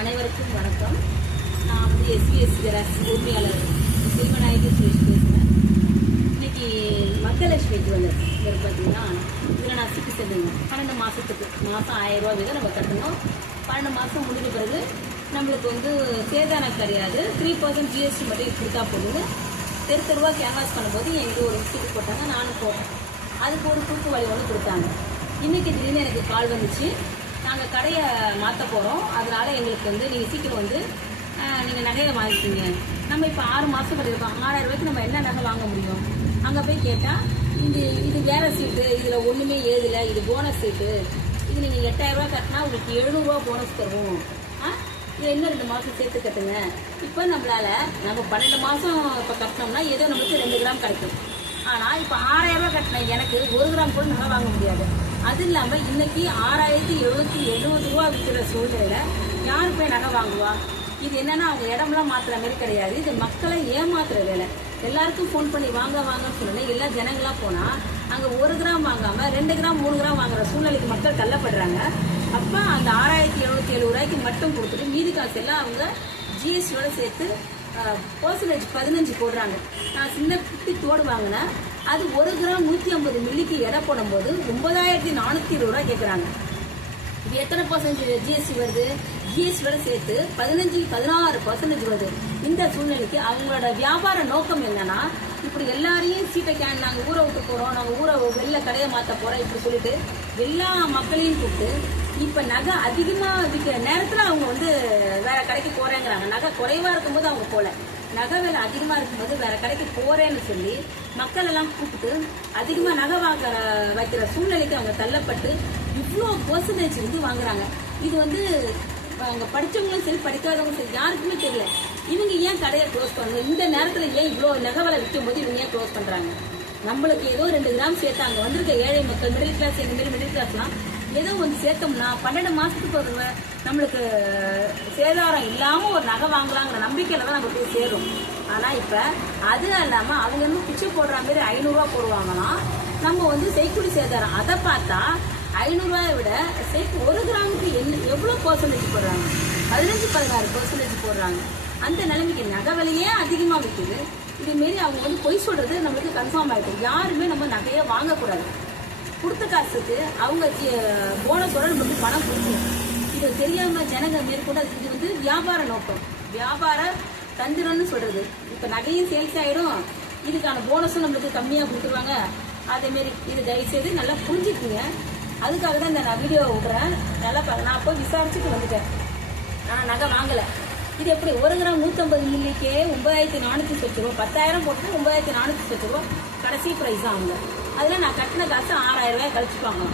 அனைவருக்கும் வணக்கம். நான் எஸ்விஎஸ் ஜெராக்ஸ் உரிமையாளர் செல்வநாயகி சுரேஷ் பேசுகிறேன். இன்னைக்கு மக்களட்சுமி ஜுவல்லர் இவர் பார்த்தீங்கன்னா இதில் நான் சிக்கி செல்லுங்க 12 மாதத்துக்கு மாதம் 1000 ரூபா வீதம் நம்ம கட்டணும். 12 மாதம் முடிஞ்ச பிறகு நம்மளுக்கு சேதாரம் கிடையாது, 3% ஜிஎஸ்டி மட்டும் கொடுத்தா போதுன்னு தெருவா கேன்வாஸ் பண்ணும்போது எங்களுக்கு ஒரு சீட்டு போட்டாங்க. நானும் போட்டேன். அதுக்கு ஒரு தூக்கு வழி ஒன்று கொடுத்தாங்க. இன்றைக்கி திடீர்னு எனக்கு கால் வந்துச்சு, நாங்கள் கடையை மாற்ற போகிறோம், அதனால் எங்களுக்கு நீங்கள் சீக்கிரம் நீங்கள் நகையை வாங்கிக்கிங்க. நம்ம இப்போ 6 மாதம் பண்ணியிருக்கோம், 6000 ரூபாய்க்கு நம்ம என்ன நகை வாங்க முடியும்? அங்கே போய் கேட்டால் இது வேறு சீட்டு, இதில் ஒன்றுமே ஏதில்லை, இது போனஸ் சீட்டு, இது நீங்கள் 8000 ரூபா கட்டினா உங்களுக்கு 700 ரூபா போனஸ் தருவோம், இது இன்னும் 2 மாதம் சேர்த்து கட்டுங்க. இப்போ நம்ம 12 மாதம் இப்போ கட்டினோம்னா ஏதோ நம்மளுக்கு 2 கிராம் கிடைக்கும். ஆனால் இப்போ 6000 ரூபா கட்டின எனக்கு 1 கிராம் கூட நகை வாங்க முடியாது. அது இல்லாமல் இன்னைக்கு 6770 ரூபா விற்கிற சூழ்நிலையில் யார் போய் நகை வாங்குவா? இது என்னன்னா அவங்க இடம்லாம் மாற்றுற மாதிரி கிடையாது, இது மக்களை ஏமாத்துற வேலை. எல்லாருக்கும் ஃபோன் பண்ணி வாங்கன்னு சொன்னேன். எல்லா ஜனங்களாம் போனால் அங்கே 1 கிராம் வாங்காமல் 2 கிராம் 3 கிராம் வாங்குற சூழ்நிலைக்கு மக்கள் தள்ளப்படுறாங்க. அப்போ அந்த 6770 ரூபாய்க்கு மட்டும் கொடுத்துட்டு மீதி காசு எல்லாம் அவங்க ஜிஎஸ்டியோட சேர்த்து பர்சன்டேஜ் 15 போடுறாங்க. நான் சின்ன குட்டி தோடு வாங்கினேன், அது 1 கிராம் 150 மில்லிக்கு எடை போடும்போது 9420 ரூபா கேட்குறாங்க. இது எத்தனை பர்சன்டேஜ் ஜிஎஸ்டி வருது? ஜிஎஸ்டியோட சேர்த்து 16% வருது. இந்த சூழ்நிலைக்கு அவங்களோட வியாபார நோக்கம் என்னன்னா, இப்படி எல்லாரையும் சீட்டை நாங்கள் ஊரை விட்டு போகிறோம், நாங்கள் ஊரை வெளில கடையை மாற்ற போகிறோம் இப்படி சொல்லிட்டு எல்லா மக்களையும் கூப்பிட்டு இப்போ நகை அதிகமாக விற்கிற நேரத்தில் அவங்க வேற கடைக்கு போகிறேங்கிறாங்க. நகை குறைவாக இருக்கும்போது அவங்க போகல, நகை விலை அதிகமாக இருக்கும்போது வேற கடைக்கு போகிறேன்னு சொல்லி மக்கள் எல்லாம் கூப்பிட்டு அதிகமாக நகை வைக்கிற சூழ்நிலைக்கு அவங்க தள்ளப்பட்டு இவ்வளோ பர்சன்டேஜ் வாங்குறாங்க. இது அவங்க படித்தவங்களும் சரி படிக்காதவங்களும் சரி யாருக்குமே தெரியல. இவங்க ஏன் கடையை க்ளோஸ் பண்ணுங்க? இந்த நேரத்தில் ஏன் இவ்வளோ நகை விலை விற்கும் போது இவங்க ஏன் க்ளோஸ் பண்ணுறாங்க? நம்மளுக்கு ஏதோ 2 கிராம் சேர்த்து அங்கே வந்திருக்க ஏழை மக்கள் மிடில் கிளாஸ், இந்த மாதிரி மிடில் கிளாஸ்லாம் ஏதோ சேர்த்தோம்னா 12 மாதத்துக்கு நம்மளுக்கு சேதாரம் இல்லாமல் ஒரு நகை வாங்கலாங்கிற நம்பிக்கையில் தான் நம்ம போய் சேரும். ஆனால் இப்போ அது இல்லாமல் அவங்க பிச்சை போடுற மாதிரி 500 ரூபா போடுவாங்களாம். நம்ம செய்கூலி சேதாரம் அதை பார்த்தா 500 ரூபாயை விட 1 கிராமுக்கு எவ்வளோ பர்சன்டேஜ் போடுறாங்க? 15-16% போடுறாங்க. அந்த நிலைமைக்கு நகை விலையே அதிகமாக விற்குது. இதுமாரி அவங்க பொய் சொல்றது நம்மளுக்கு கன்ஃபார்ம் ஆகிடும். யாருமே நம்ம நகையை வாங்கக்கூடாது. கொடுத்த காசுக்கு அவங்க போனஸோட நமக்கு பணம் கொடுக்கணும். இது தெரியாம ஜனங்க மேற்கொண்டு இது வியாபார நோக்கம், வியாபார தந்திரம்னு சொல்றது. இப்போ நகையும் சேல்ஸ் ஆகிடும், இதுக்கான போனஸும் நம்மளுக்கு கம்மியாக கொடுத்துருவாங்க. அதேமாரி இது தயவுசெய்து நல்லா புரிஞ்சுக்குங்க. அதுக்காக தான் இந்த நான் வீடியோ விடுறேன். நல்லா நான் போய் விசாரிச்சுட்டு வந்துட்டேன். ஆனால் நகை வாங்கலை. இது எப்படி 1 கிராம் 150 மில்லிக்கே 9400 ரூபா, 10,000 போட்டு 9400 ரூபா கடைசி ப்ரைஸ் தான் அவங்க. அதில் நான் கட்டின காசு 6000 ரூபாய் கழிச்சுப்பாங்க.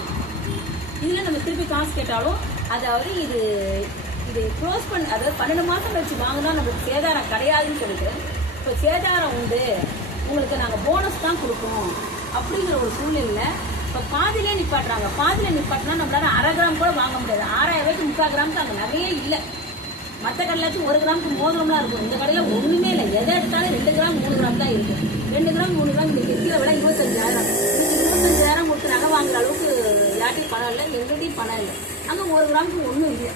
இதில் நம்ம திருப்பி காசு கேட்டாலும் அதாவது இது க்ளோஸ் அதாவது 12 மாதம் கழிச்சு வாங்கினா நம்மளுக்கு சேதாரம் கிடையாதுன்னு சொல்லிட்டு இப்போ சேதாரம் உண்டு, உங்களுக்கு நாங்கள் போனஸ் தான் கொடுப்போம் அப்படிங்கிற ஒரு சூழ்நிலையில் இப்போ பாதிலே நிப்பாட்டுறாங்க. பாதியில் நிப்பாட்டினா நம்மளால 1/2 கிராம் கூட வாங்க முடியாது. 6000 ரூபாய்க்கு 3/4 கிராமுக்கு அங்கே நகையே இல்லை. மற்ற கடையிலாச்சும் 1 கிராமுக்கு மோதிரம்லாம் இருக்கும், இந்த கடையில் ஒன்றுமே இல்லை. எதை எடுத்தாலும் 2 கிராம் 3 கிராம் தான் இருக்கும். 2 கிராம் 3 கிராம் இந்த கிலோ விட 25,000. 25,000 கொடுத்து நகை வாங்குற அளவுக்கு யார்ட்டையும் பணம் இல்லை, எங்கள்கிட்டையும் பணம் இல்லை. அங்கே 1 கிராமுக்கு ஒன்றும் இல்லை.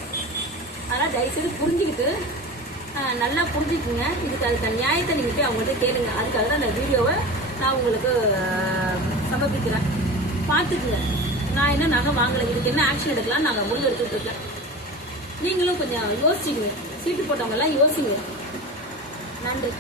அதனால் தயவுசெய்து புரிஞ்சுக்கிட்டு நல்லா புரிஞ்சுக்குங்க. அதுக்கு நியாயத்தை நீங்கள் போய் அவங்கள்ட்ட கேளுங்க. அதுக்காக தான் அந்த வீடியோவை நான் உங்களுக்கு சமர்ப்பிக்கிறேன். பார்த்துக்குங்க. நான் என்ன நகை வாங்கலை, இதுக்கு என்ன ஆக்ஷன் எடுக்கலாம் நாங்கள் முடிவு எடுத்துகிட்டு இருக்கேன். நீங்களும் கொஞ்சம் யோசிச்சுங்க. சீட்டு போட்டவங்கெல்லாம் யோசிங்க. நன்றி.